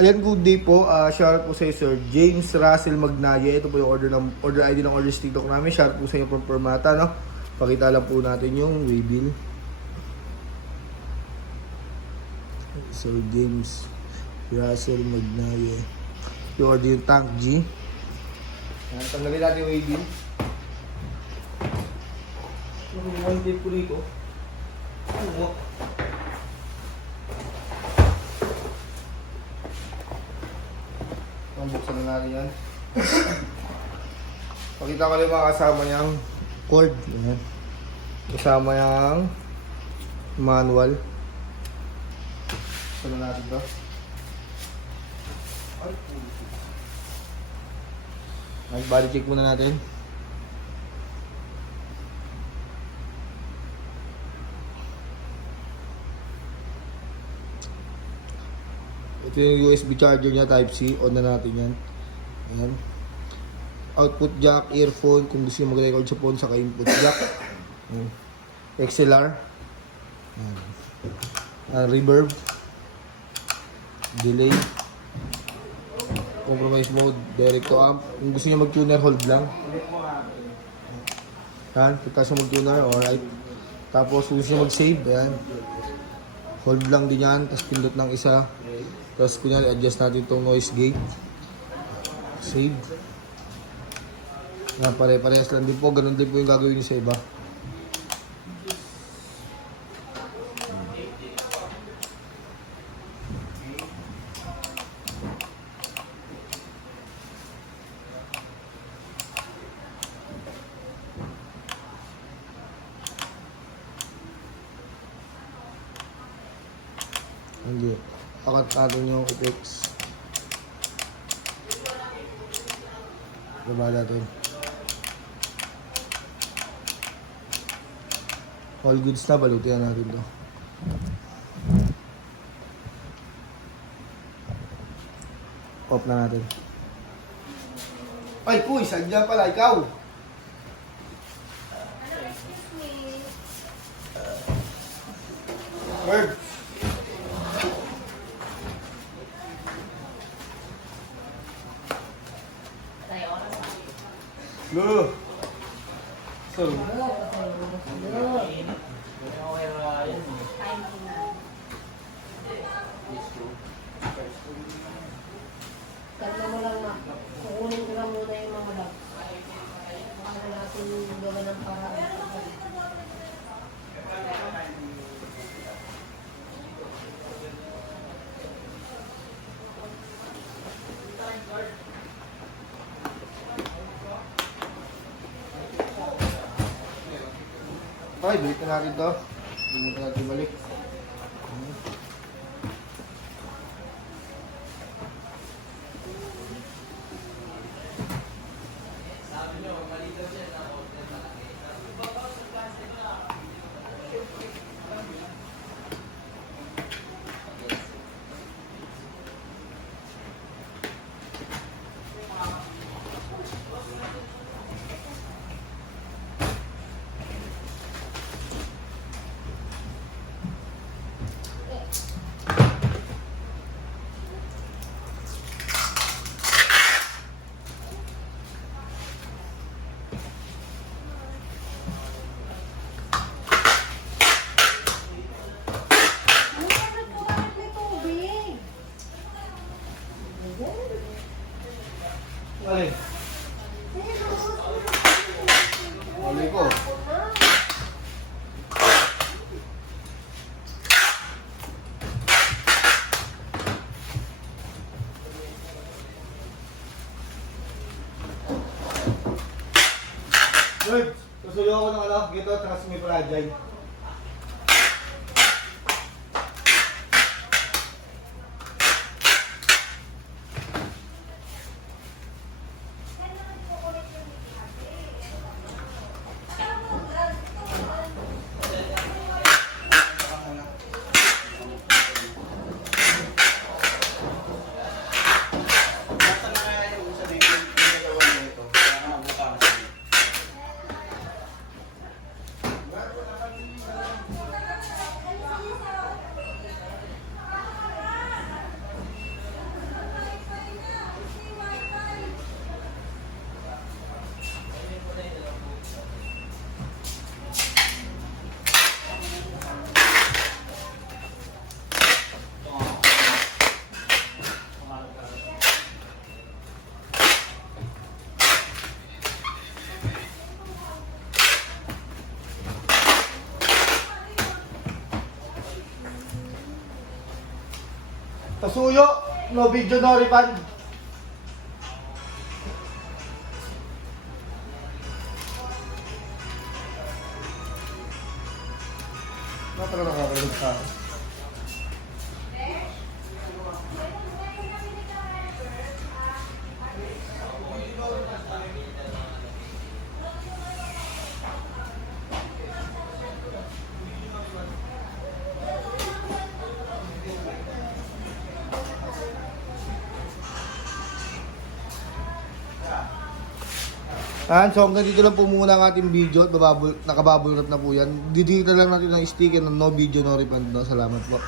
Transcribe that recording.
Ayan, good day po. Shoutout po sa iyo, Sir James Russell Magnaye. Ito po yung order ID ng Orders TikTok namin. Shoutout po sa inyo from Permata, no? Pakita lang po natin yung waybill. Sir James Russell Magnaye. Yung order yung Tank G. Ayan, tanggalin natin yung waybill. One tape ko rito. Ano? Buksan na natin yan. Pakita ko lang yung mga kasama niyang cord. Yan. Kasama niyang manual. Buksan na natin ito. Body check muna natin. Ito yung USB charger niya, Type-C. On na natin yan. Ayan. Output jack, earphone, kung gusto nyo mag-record sa phone, saka input jack. Ayan. XLR. Ayan. Reverb. Delay. Compromise mode, direct to amp. Kung gusto nyo mag-tuner, hold lang. Ayan, pagkas nyo mag-tuner, alright. Tapos kung gusto nyo mag-save, ayan. Hold lang din yan, tapos pindot ng isa. Tapos kunyari, adjust natin itong noise gate. Save. Yan, pare-parehas lang din po. Ganun din po yung gagawin nyo sa iba. Hindi. Pakat natin yung effects. Baba natin. All goods na, balutihan natin to. Off na natin. Ay, puy! Sadya pala, ikaw! Word! Go! So, Kaya mo lang na, kukunin ko lang muna yung mga lag. Para natin gawa ng paraan. okay, balik na natin to. Hindi mo natin balik. Alin? Alin ko. Good. Susuyo ako ng gito at saka may fragile. Pasuyo, no video, no refund. Napaka nakakalimutan sa akin. So hanggang dito lang po muna ang ating video at nakababulot na po yan. Didita lang natin ang sticker ng no video, no refund. No? Salamat po.